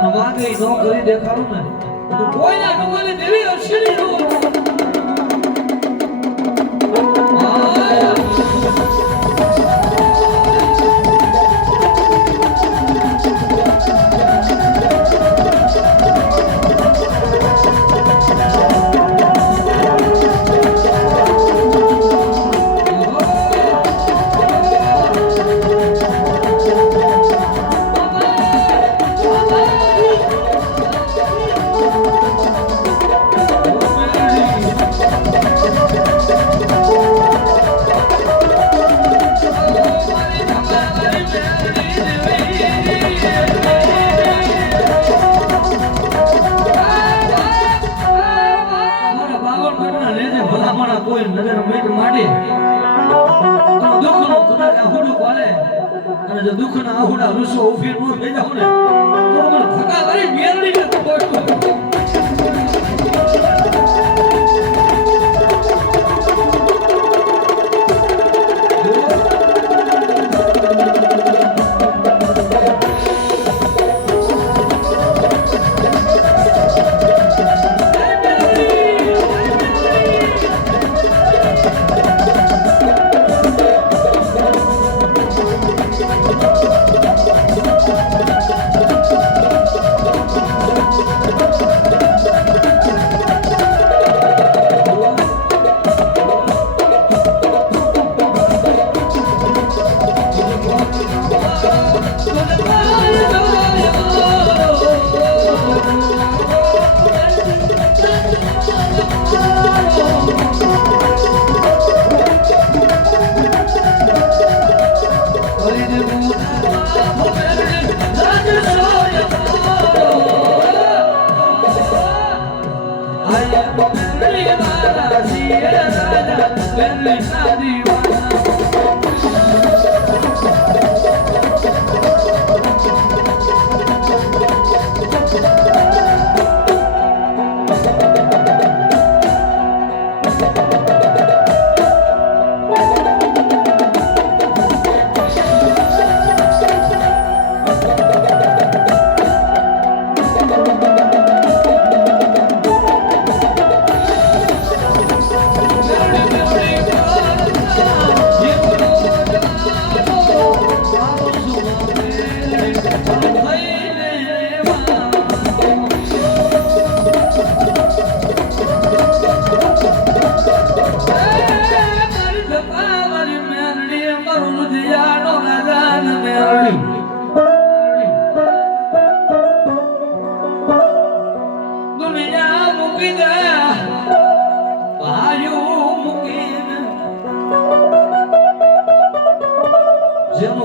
અને વાગે નો કરી દેખાડું ને તો કોઈના ડુંગરે દેવી અશ્વિની નો કોઈ નજર મીટ માંડી દુઃખનો કદાચ આહુડું પાલે અને જો દુઃખના આહુડા રૂસો ઉભી નો થઈ જાવ ને તો મને થકા કરી મેરડી ને બોલતો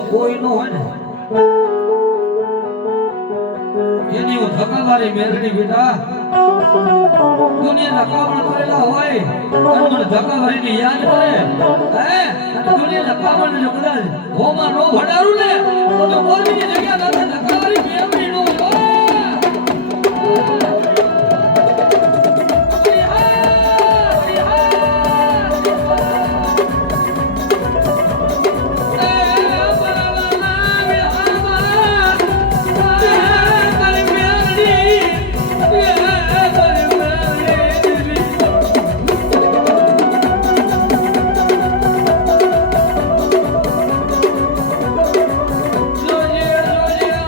કોઈ નો હોય ને એની હું ધકાવારી મેરડી બેટા દુનિયાના કામ કરેલા હોય અને મને ધકાવારી ની યાદ કરે હે અને દુનિયાના કામ ને જો કદાચ હોમાં નો ભડારું ને તો બોલની જગ્યા ના ધકાવારી મેરડી નો Yeah.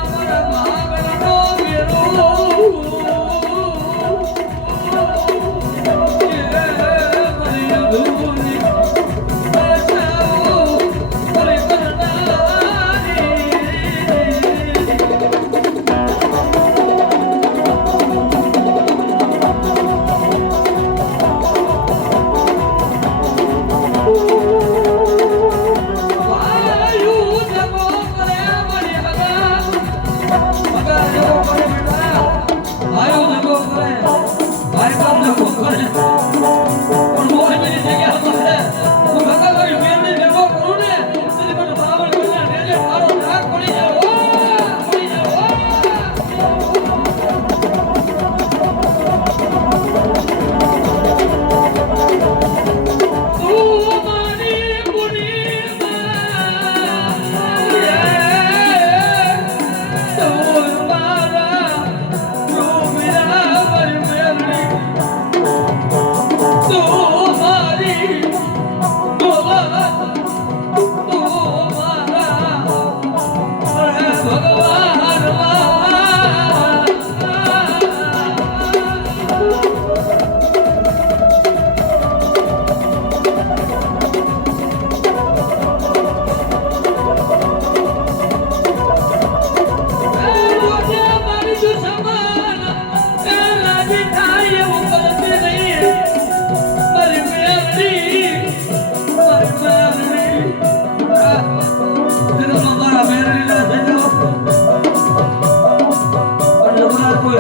કોઈ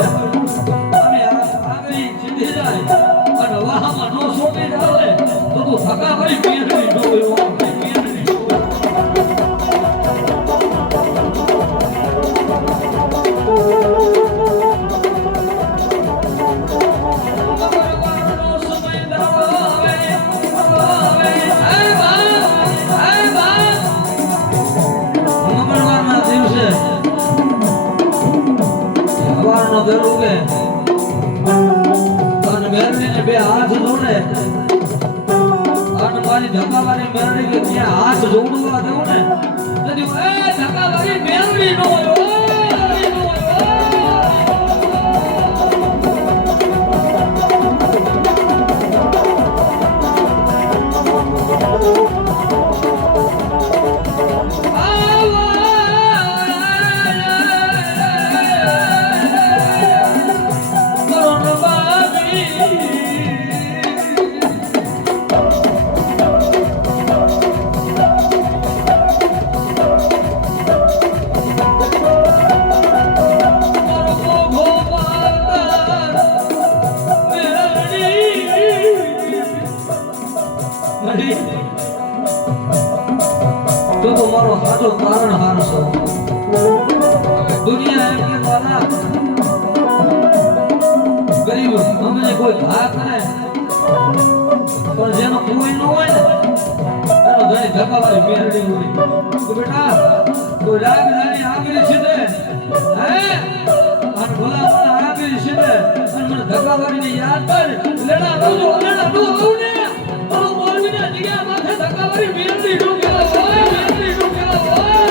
અમે આગળી જીતી જાય અને વાહમાં નો સોંપી જાવે તો તું થકા ભરી પીરની ડોયો પીરની બે હાથ જોડે અને મારી ધક્કાવાળી મેરડી કે ત્યાં હાથ જોડવા દઉં ને તો એ ધક્કાવાળી મેરડી નો તો તમારો હાજો કારણ હારશો દુનિયા એમ કે વાલા ગરીબ અમને કોઈ ઘા કરે પણ જેનો કોઈ ન હોય ને એનો ધણી ધક્કાવાળી મેરડી હોય તો બેટા કોઈ રાગ જાણી આગળ સીધે હે અને ભલા મને આગળ સીધે અને મને ધક્કાવાળીને યાદ કર લેડા દઉં ને જગ્યા માથે ધક્કાવાળી મેરડી ડૂબેલા હોય મેરડી ડૂબેલા હોય